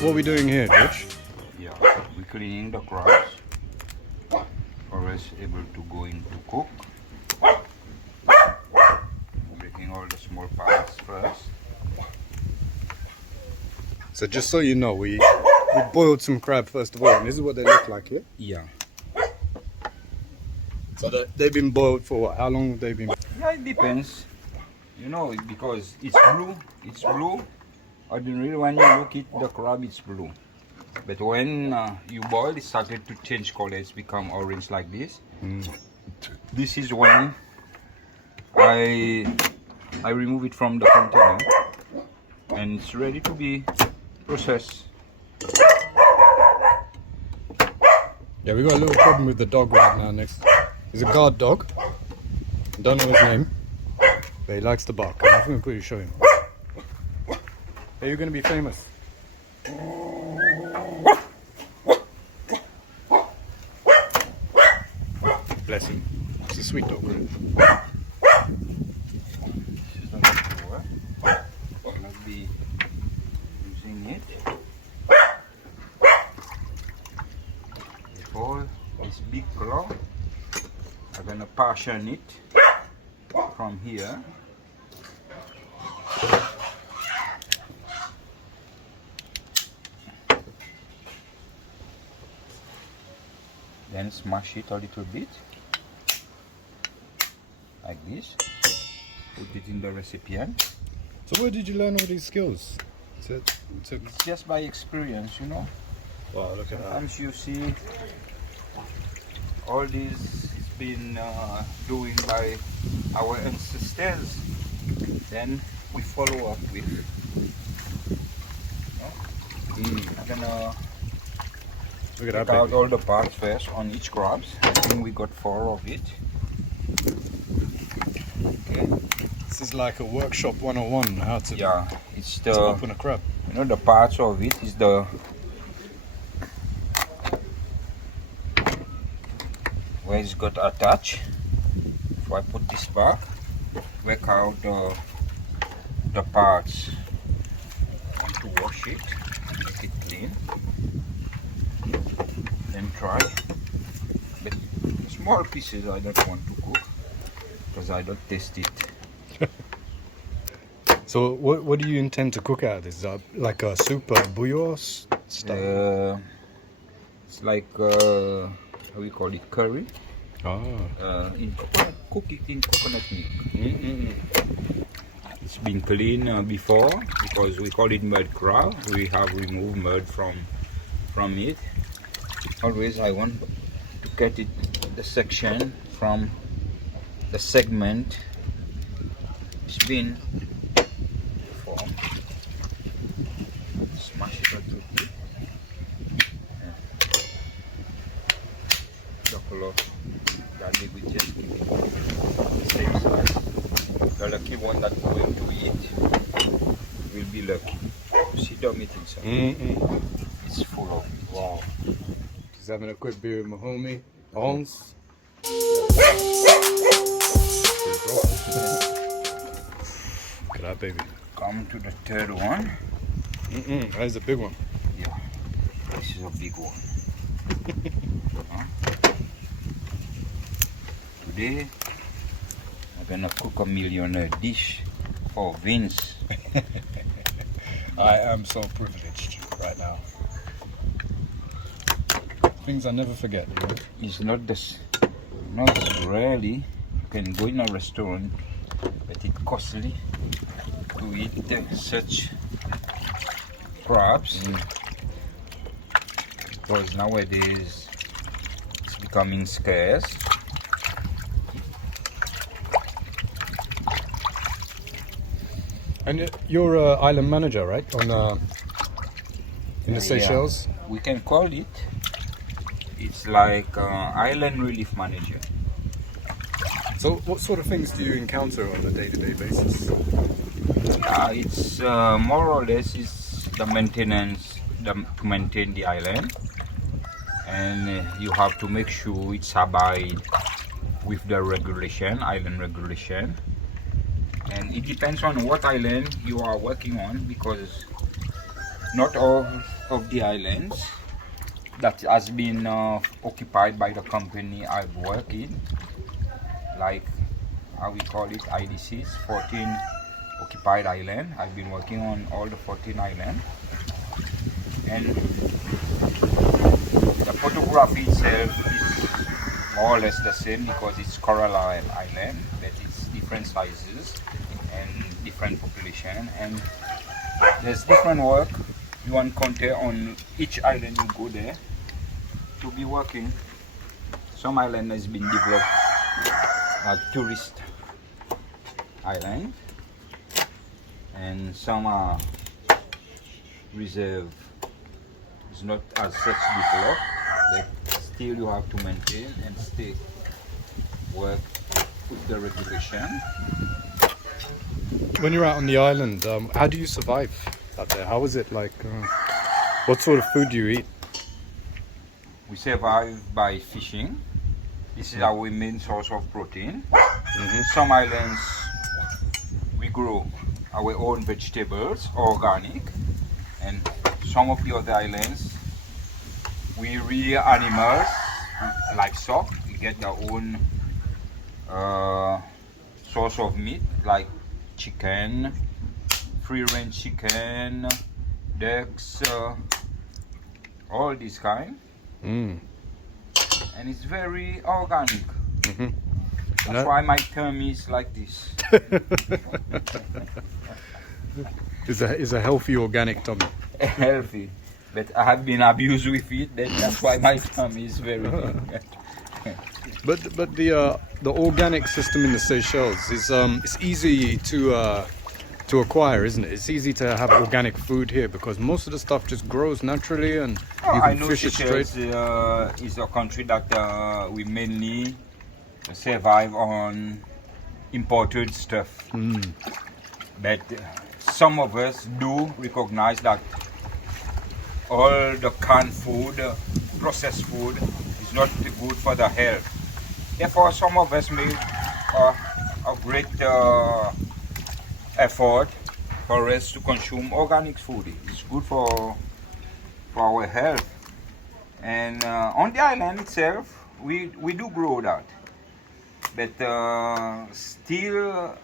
what are we doing here, George? Yeah, we're cleaning the crabs for us able to go into cook. Breaking all the small parts first. So just so you know, we boiled some crab first of all, and this is what they look like here. Yeah. So they've been boiled for what? How long have they been? Yeah, it depends. You know, because it's blue. It's blue. Ordinarily, when you look at the crab, it's blue. But when you boil, it started to change color. It's become orange like this. This is when I remove it from the container, and it's ready to be processed. Yeah, we got a little problem with the dog right now. He's a guard dog. Don't know his name, but he likes to bark. I'm going to quickly show him. Hey, you're going to be famous. Bless him. He's a sweet dog. This is the door. I'll be using it. Before this big claw, I'm gonna partition it from here. Then smash it a little bit like this. Put it in the recipient. So where did you learn all these skills? It's just by experience, you know. Wow, look at that. Sometimes you see all this has been doing by our ancestors, then we follow up with. I'm gonna Look at take that, out baby. all the parts first on each crabs. I think we got 4 of it. Okay. This is like a workshop 101 how to, Yeah, it's to the open a crab. you know the parts of it is the where it's got attached. If I put this back, work out the parts. I want to wash it, make it clean, then try. But small pieces I don't want to cook because I don't taste it. So what do you intend to cook out of this? Like a soup, a bouillon stuff? It's like how we call it, curry. Oh. In coconut, cook it in coconut milk. It's been cleaned before because we call it mud crab. We have removed mud from it. Always I want to cut it the section from the segment it's been formed. Smash it a little bit. Chocolate. That we just keep it the same size. The lucky one that is going to eat will be lucky. You see the meat inside. It's full of meat. Wow. Just having a quick beer with my homie, Hans. Look at that, baby. Come to the third one. That is a big one. Yeah, this is a big one. Today, I'm gonna cook a millionaire dish for Vince. I am so privileged right now. Things I never forget, you know? It's not this, not rarely you can go in a restaurant, but it's costly to eat such crabs because nowadays it's becoming scarce. And you're an island manager, right? In the Seychelles? Yeah, we can call it. It's like island relief manager. So what sort of things do you encounter on a day-to-day basis? It's more or less is the maintenance to maintain the island, and you have to make sure it's abide with the regulation, island regulation. And it depends on what island you are working on, because not all of the islands that has been occupied by the company I've worked in, like how we call it IDCs, 14 occupied island. I've been working on all the 14 islands, and the photography itself is more or less the same because it's coral island, but it's different sizes and different population, and there's different work you encounter on each island you go there to be working. Some island has been developed like tourist island, and some are reserve. It's not as such developed, but still you have to maintain and stay work with the regulation. When you're out on the island, how do you survive out there? How is it like? What sort of food do you eat? We survive by fishing. This is our main source of protein. Some islands we grow our own vegetables, organic, and some of the other islands we rear animals, livestock. We get our own source of meat like chicken, free-range chicken, ducks, all this kind. And it's very organic. That's why my tummy is like this. It's a healthy organic tummy. Healthy, but I have been abused with it. That's why my tummy is very big. But the organic system in the Seychelles is it's easy to acquire, isn't it? It's easy to have organic food here because most of the stuff just grows naturally, and you I can know fish it straight. Seychelles is a country that we mainly survive on imported stuff. But some of us do recognize that all the canned food, processed food, is not good for the health. Therefore, some of us make a great effort for us to consume organic food. It's good for our health. And on the island itself, we do grow that. But still,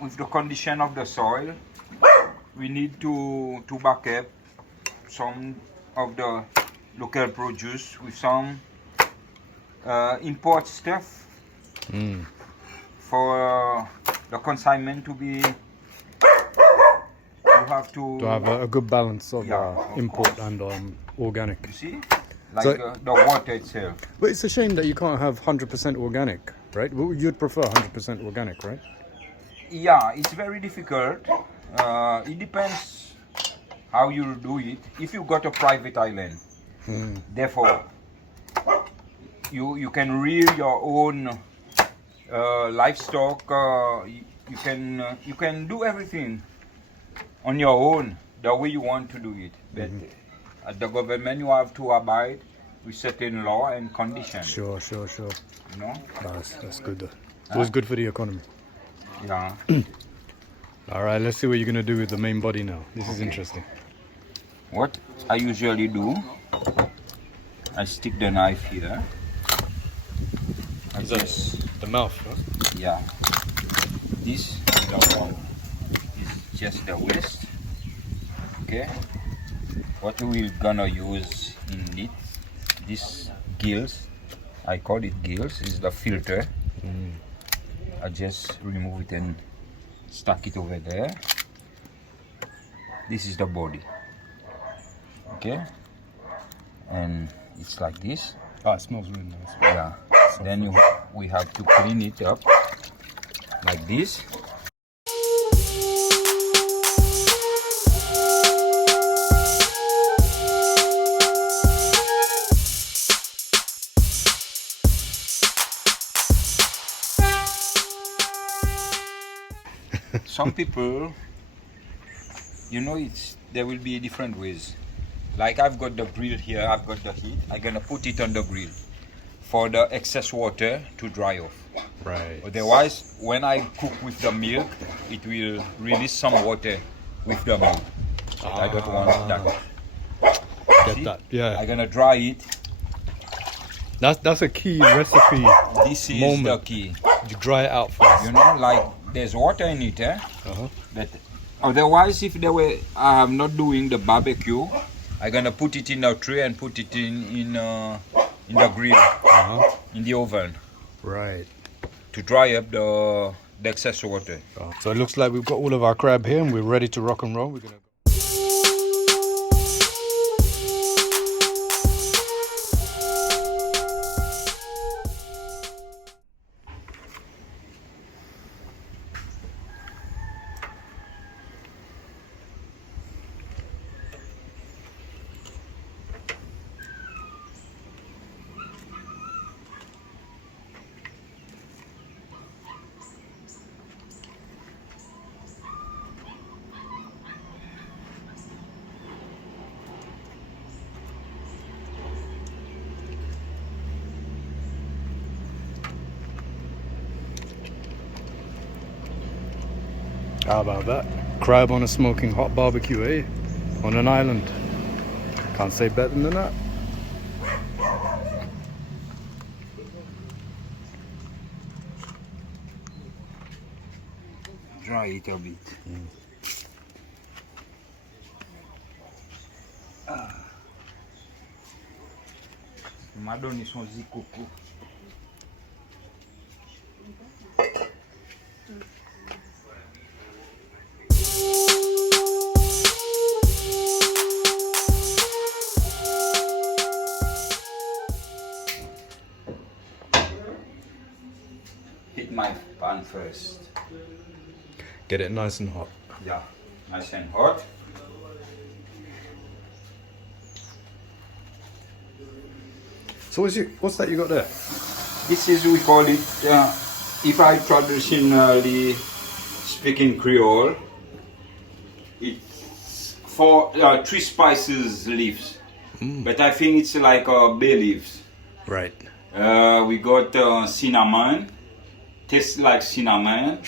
with the condition of the soil, we need to back up some of the local produce with some import stuff for the consignment to be. You have to have a good balance of import course. and organic. You see, like So- the water itself. But it's a shame that you can't have 100% organic, right? Well, you'd prefer 100% organic, right? Yeah, it's very difficult. It depends how you do it. If you got a private island, therefore you can rear your own livestock. You can do everything on your own the way you want to do it. But at the government, you have to abide with certain law and conditions. Sure. You know? That's good. It was good for the economy. Yeah. All right, let's see what you're gonna do with the main body now. This is interesting. What I usually do, I stick the knife here. Is that the mouth? Huh? Yeah. This is just the waist. Okay. What we're gonna use in it, this gills, I call it gills, is the filter. I just remove it and stuck it over there. This is the body. Okay. And it's like this. Oh, it smells really nice. Yeah. Then we have to clean it up like this. Some people, you know, there will be different ways. Like I've got the grill here, I've got the heat. I'm gonna put it on the grill for the excess water to dry off. Right. Otherwise, when I cook with the milk, it will release some water with the milk. But I don't want that. Get See? that, yeah. I'm gonna dry it. That's a key recipe. This is Moment. the key. You dry it out first. You know, like there's water in it, Uh-huh. But otherwise, if they were not doing the barbecue, I'm gonna put it in a tray and put it in the grill, Uh-huh. in the oven, Right. to dry up the excess water. So it looks like we've got all of our crab here and we're ready to rock and roll. We're gonna go. How about that? Crab on a smoking hot barbecue, eh? On an island. Can't say better than that. Dry it a bit. M'a donné son zicoco. Heat my pan first. Get it nice and hot. Yeah, nice and hot. So what's that you got there? This is, we call it, if I traditionally speak in Creole, it's three spices leaves. But I think it's like bay leaves. Right. We got cinnamon, tastes like cinnamon,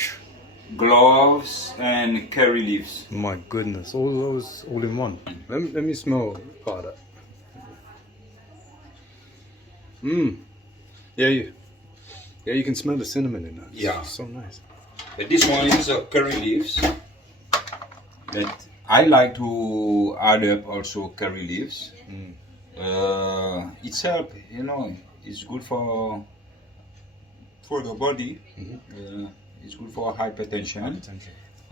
cloves, and curry leaves. My goodness, all those all in one. Let me smell part of that. Yeah, you can smell the cinnamon in that. It's Yeah. so nice. But this one is curry leaves. But I like to add up also curry leaves. It's help, you know. It's good for the body. It's good for hypertension.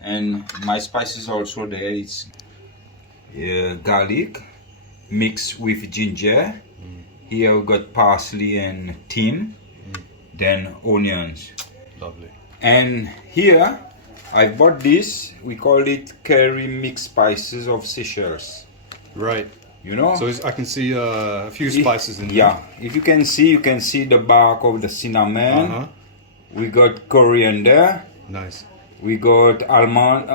And my spices also there. It's garlic mixed with ginger. Here we got parsley and thyme. Then onions. Lovely. And here I bought this. We call it curry mixed spices of Seychelles. Right. You know. So I can see a few spices in there. Yeah. If you can see the bark of the cinnamon. We got coriander. Nice. We got almond.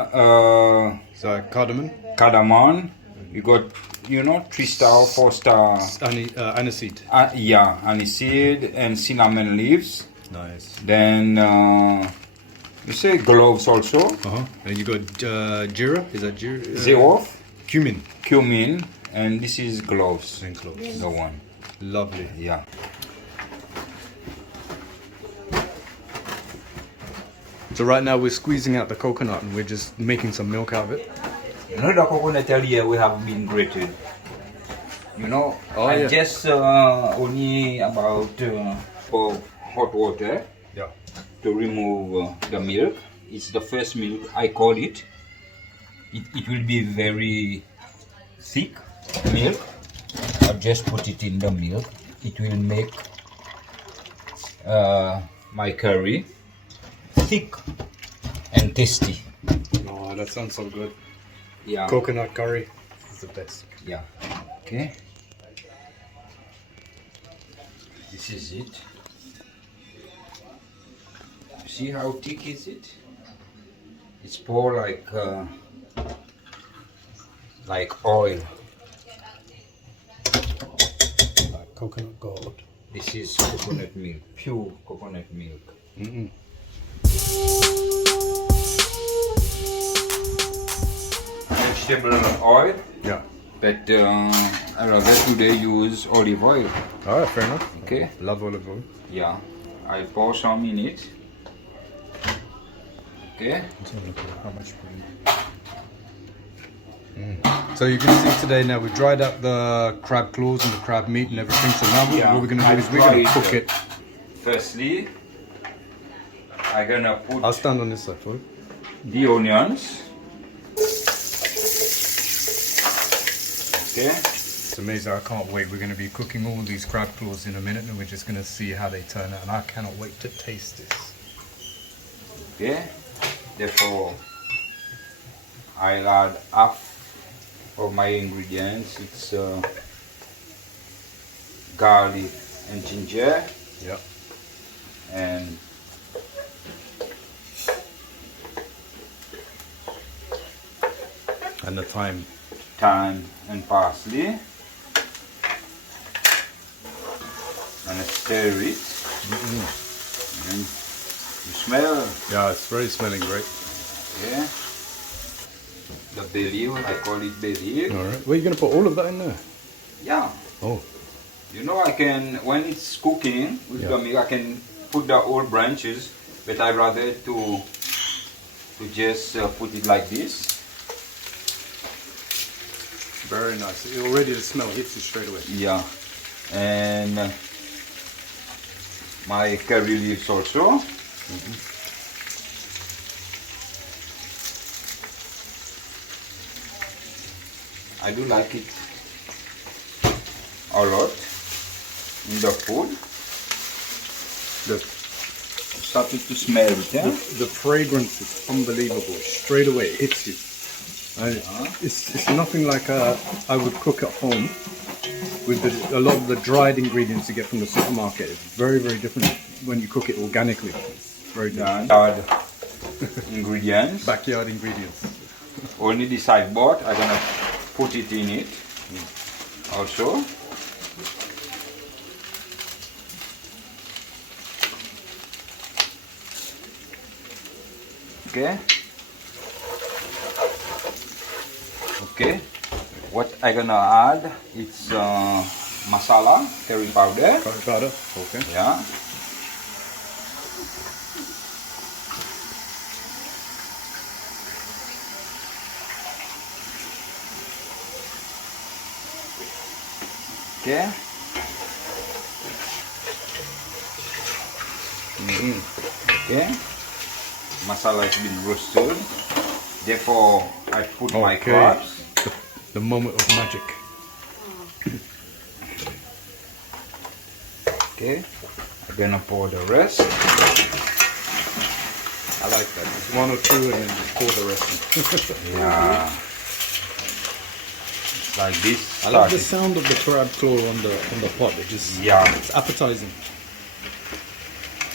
So cardamom. Cardamom. We got 3-star, 4-star. Aniseed. Yeah, aniseed and cinnamon leaves. Nice. Then you say cloves also. And you got jira. Is that jira? Zeof. Cumin. And this is cloves. And cloves. The one. Lovely. Yeah. So right now we're squeezing out the coconut and we're just making some milk out of it. You know the coconut here we have been grated. You know, yeah. Just only about for hot water. Yeah. To remove the milk. It's the first milk, I call it. It will be very thick milk. I'll just put it in the milk. It will make my curry thick and tasty. Oh, that sounds so good. Yeah. Coconut curry is the best. Yeah. Okay. This is it. See how thick is it? It's pour like oil. Like coconut gold. This is coconut milk, pure coconut milk. vegetable oil, Yeah. but I rather today use olive oil. Alright, fair enough. Okay. Love olive oil. Yeah, I pour some in it. Okay. Let's have a look at how much you put in. So you can see today now we've dried up the crab claws and the crab meat and everything. So now what we're going to do is we're going to cook it. Firstly, I'm gonna put I'll stand on this side for you. the onions. Okay. It's amazing. I can't wait. We're going to be cooking all these crab claws in a minute and we're just going to see how they turn out. And I cannot wait to taste this. Okay. Therefore, I'll add half of my ingredients. It's garlic and ginger Yep. and And the thyme. thyme and parsley. And I stir it. And you smell, Yeah, it's very smelling great. yeah. The bay leaf, I call it bay leaf. Alright. Well, you're going to put all of that in there? Yeah. Oh. You know, I can, when it's cooking with the meat, I can put the old branches, but I rather to just put it like this. Very nice. Already the smell hits you straight away. Yeah. And my curry leaves also. I do like it a lot in the food. Started to smell it, yeah? The fragrance is unbelievable. Straight away it hits you. It's nothing like I would cook at home with a lot of the dried ingredients you get from the supermarket. It's very, very different when you cook it organically. It's very different. Add ingredients. Backyard ingredients. Only the sideboard, I'm gonna put it in it also. Okay. Okay. What I'm gonna add is masala, curry powder. Curry powder. Okay. Yeah. Okay. Okay. Masala has been roasted. Therefore, I put my crabs. The moment of magic. Okay. I'm gonna pour the rest. I like that. Just one or two and then just pour the rest in. Yeah. It's like this. I like the sound of the crab claw on the pot. It's appetizing.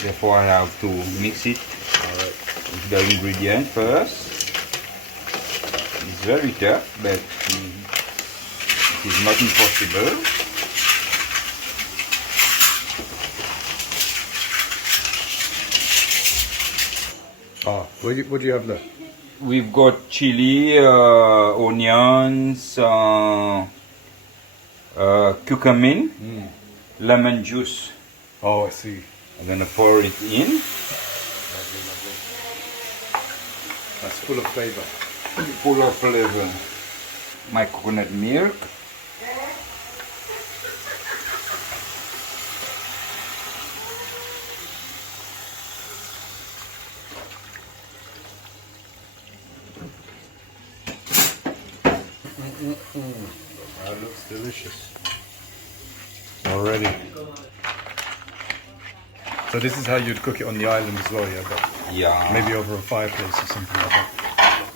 Therefore, I have to mix it with the ingredient first. It's very tough, but it is not impossible. What do you have there? We've got chili, onions, cucumber, lemon juice. Oh, I see. I'm gonna pour it in. Lovely, lovely. That's full of flavor. Full of flavor. My coconut milk. That looks delicious. Already. So this is how you'd cook it on the island as well, yeah? But Yeah. maybe over a fireplace or something like that.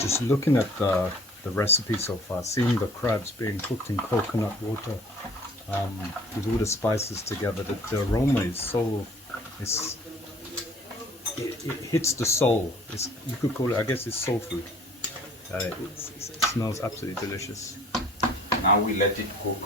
Just looking at the recipe so far, seeing the crabs being cooked in coconut water with all the spices together, the aroma is so... It hits the soul. You could call it, I guess it's soul food. It smells absolutely delicious. Now we let it cook.